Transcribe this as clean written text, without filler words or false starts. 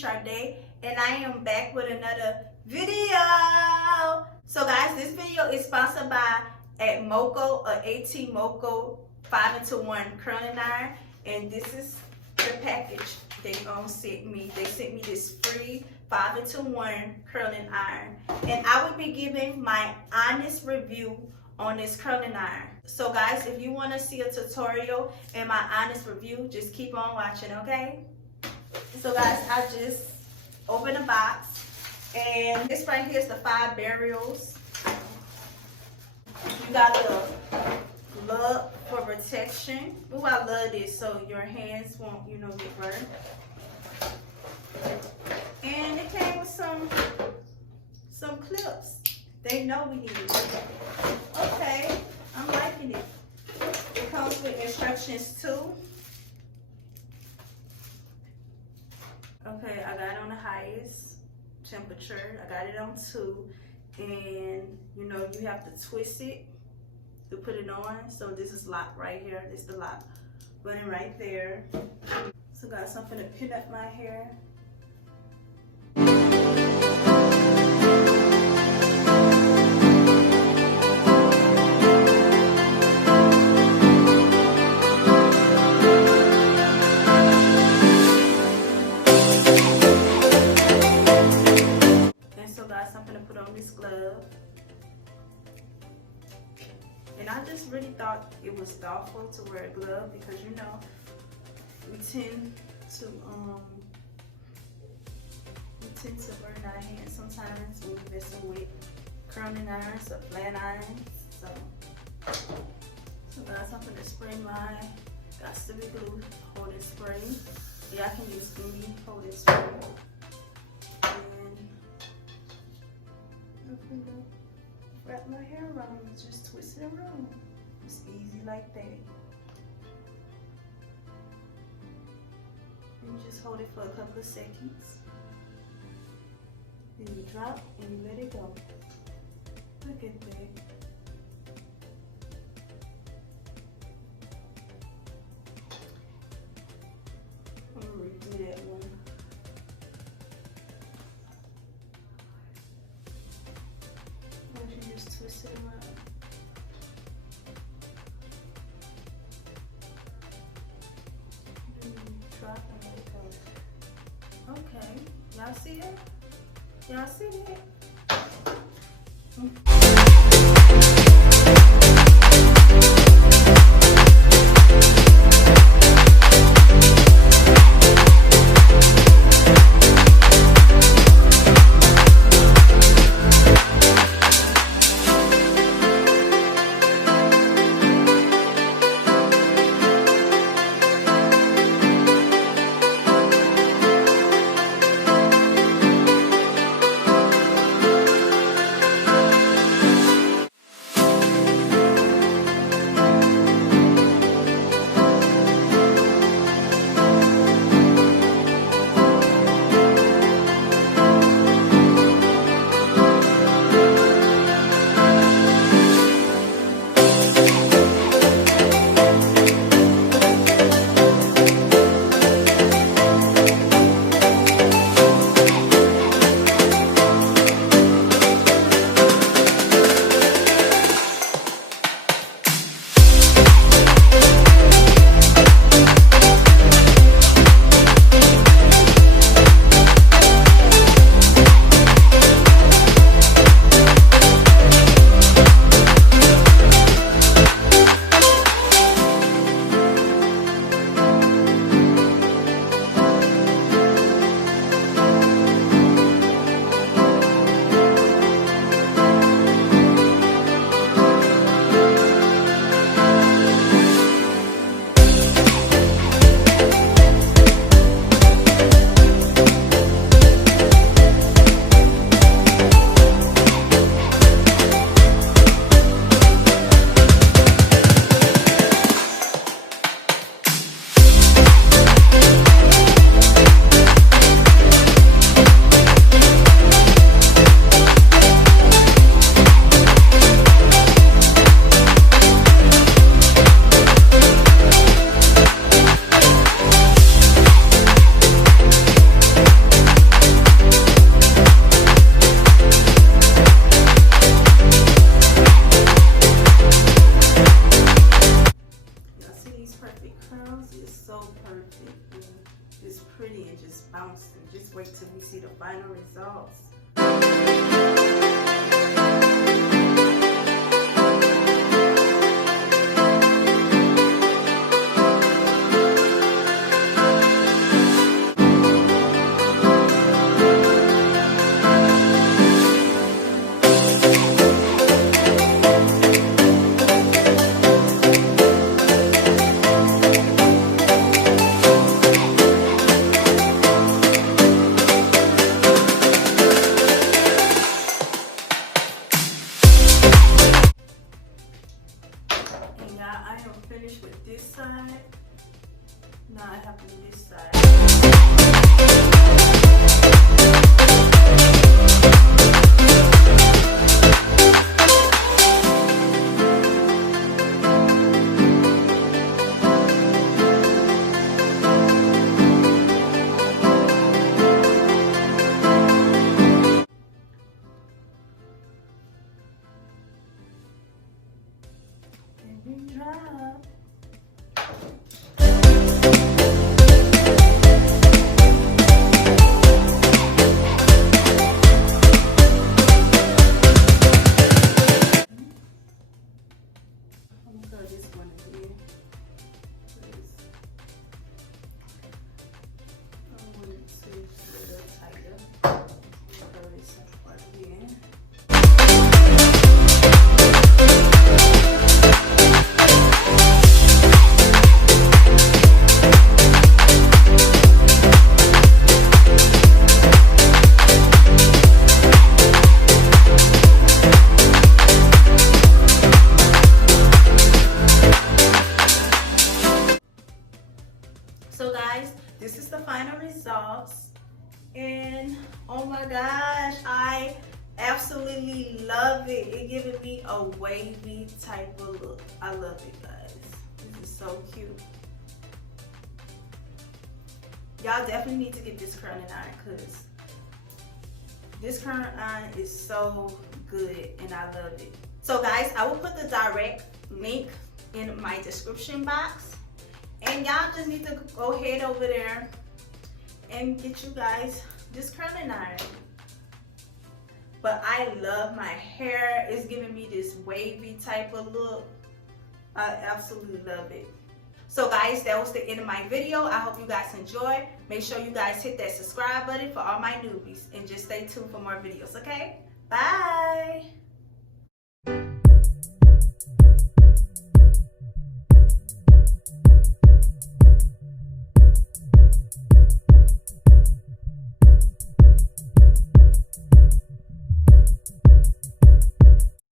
Sade, and I am back with another video. So guys, this video is sponsored by ATMOKO or ATMOKO 5-in-1 curling iron, and this is the package they sent me. They sent me this free 5-in-1 curling iron, and I will be giving my honest review on this curling iron. So guys, if you want to see a tutorial and my honest review, just keep on watching, okay? So guys, I just opened the box, and this right here is the 5 burials. You got the lug for protection. Ooh, I love this, so your hands won't, get burned. And it came with some clips. They know we need it. Okay, I'm liking it. It comes with instructions too. Okay, I got it on the highest temperature. I got it on 2. And you have to twist it to put it on. So this is locked right here. This is the lock button right there. So got something to pin up my hair. Something to put on this glove, and I just really thought it was thoughtful to wear a glove because we tend to burn our hands sometimes when we're messing with curling irons or flat irons. So got something to spray my got sticky glue holding spray. Yeah, I can use glue holding spray. Wrap my hair around, just twist it around. It's easy like that. And you just hold it for a couple of seconds. Then you drop and you let it go. Look at that. I'm gonna redo that one. Twist it around. Drop and let it go. Okay, y'all see it? Y'all see it? till we see the final results. I am finished with this side. Now I have to do this side. And we drop. This one again. I want it to be a little tighter. Curl this part again. So guys, this is the final results, and oh my gosh, I absolutely love it. It giving me a wavy type of look. I love it, guys. This is so cute. Y'all definitely need to get this curling iron because this curling iron is so good and I love it. So guys, I will put the direct link in my description box. And y'all just need to go ahead over there and get you guys this curling iron. But I love my hair. It's giving me this wavy type of look. I absolutely love it. So guys, that was the end of my video. I hope you guys enjoyed. Make sure you guys hit that subscribe button for all my newbies. And just stay tuned for more videos, okay? Bye!